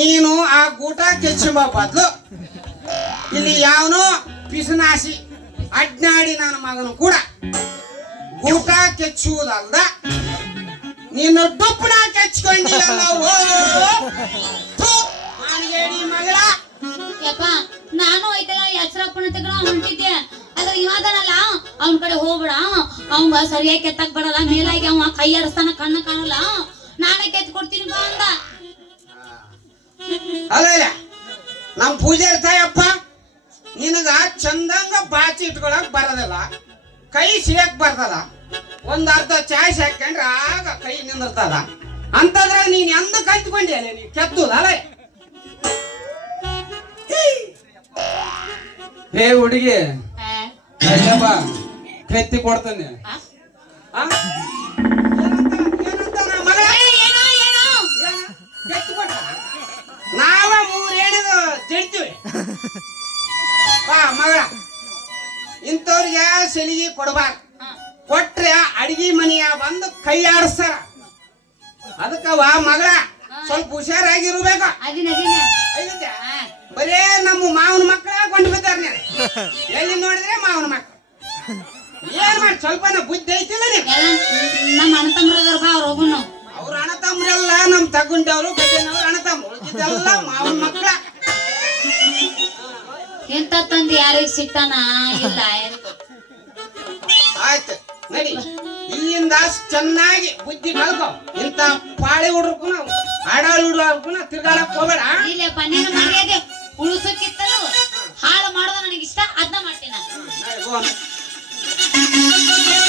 ನೀನು ಆ ಗೂಟ ಕೆಚ್ಚುಂಬ ಬದ್ಲು ಇಲ್ಲಿ ಯಾವನೋ ಪಿಸುನಾಸಿ ಅಡ್ನಾಡಿ ನನ್ನ ಮಗನು ಕೂಡ ಗೂಟ ಕೆಚ್ಚುವುದಲ್ದ ನೀನು ಡುಪ್ಪಣ ಕೆಚ್ಕೊಂಡಿಲ್ಲ. ಮಗಳ ಯಪ್ಪ ನಾನು ಐತಲ್ಲ ಹೆಸರಪ್ಪನ ತಗೊಂಡ ಹೊಂಟಿದ್ದೆ. ಅದ್ರ ಇವದನಲ್ಲ ಅವನ ಕಡೆ ಹೋಗ್ಬೇಡ, ಅವಂಗ ಸರಿಯಾಗಿ ಕೆತ್ತಕ್ ಬರಲ್ಲ, ಮೇಲಾಗಿ ಅವ ಕೈ ಆಡಿಸ್ತಾನ, ಕಣ್ಣು ಕಾಣಲ್ಲ, ನಾನೇ ಕೆತ್ತಿ ಕೊಡ್ತೀನಿ ಬಾ ಅಂದ. ಅಲ್ಲ ನಮ್ ಪೂಜಾರಿ ತಾಯಪ್ಪ ನಿನಗ ಚಂದಂಗ ಬಾಚಿ ಇಟ್ಕೊಳಕ್ ಬರದಿಲ್ಲ, ಕೈ ಸಿಗಕ್ ಬರ್ತದ, ಒಂದ್ ಅರ್ಧ ಚಾಯ್ ಹಾಕೊಂಡ್ರೆ ಆಗ ಕೈ ನಿಂದಿರ್ತದ ಅಂತಂದ್ರೆ ನೀನ್ ಎಂದ ಕಲ್ತ್ಕೊಂಡಿ ಅಲ್ಲ ನೀ ಕೆತ್ತುದ ಅಲ್ಲ. ಹೇ ಹುಡುಗಿ ಬಾ ಕೆತ್ತಿ ಕೊಡ್ತಾನೆ. ನಾವ ಮೂರೇಣಿದ ಜಡ್ತೀವಿ ಬಾ ಮಗಳ. ಇಂಥವ್ರಿಗೆ ಸಲಿಗೆ ಕೊಡ್ಬಾರ, ಕೊಟ್ರೆ ಅಡಿಗೆ ಮನೆಯ ಬಂದು ಕೈ ಆಡಿಸ್ತಾರ. ಅದಕ್ಕವ ಮಗಳ ಸ್ವಲ್ಪ ಹುಷಾರಾಗಿರ್ಬೇಕು. ಬರೇ ನಮ್ಮ ಮಾವನ ಮಕ್ಕಳ ಕೊಂಡು ಬಿದ್ದಾರ. ಎಲ್ಲಿ ನೋಡಿದ್ರೆ ಮಾವನ ಮಕ್ಕಳು. ಏನ್ ಮಾಡಿ ಸ್ವಲ್ಪ ಬುದ್ಧಿ ಐತಿಲ್ಲ ನೀ. ನಮ್ಮ ಅಣ್ಣ ತಮ್ಮರದವ್ರ ಬಾ ಅವ್ರ ಹೋಗುನು. ಅವ್ರ ಅಣ್ಣ ತಮ್ಮರೆಲ್ಲ ನಮ್ ತಗೊಂಡವ್ರು ಗದ್ದೆನವ್ರು ಅಣ್ಣ ತಮ್ಮ ಉಳಿದಿದ್ದೆಲ್ಲ ಮಾವನ ಮಕ್ಕಳ. ಎಂತ ತಂದು ಯಾರಿಗೆ ಸಿಗ್ತಾನ ಇಲ್ಲ. ಆಯ್ತು ನಡಿ, ಇಲ್ಲಿಂದ ಚೆನ್ನಾಗಿ ಬುದ್ಧಿ ಕಲ್ಕೊ. ಇಂತ ಪಾಳಿ ಹುಡ್ರಕ್ಕೂ ಆಡಾಳು ಹುಡುಗರ್ಕು ತಿರ್ಗಾಡಕ್ ಹೋಗ್ಬೇಡ. ಇಲ್ಲಪ್ಪ ನೀನು ಮರ್ಯಾದೆ ಉಳಿಸೋಕ್ಕಿತ್ತಲು ಹಾಳು ಮಾಡೋದು ನನಗೆ ಇಷ್ಟ, ಅದನ್ನ ಮಾಡ್ತೀನಿ.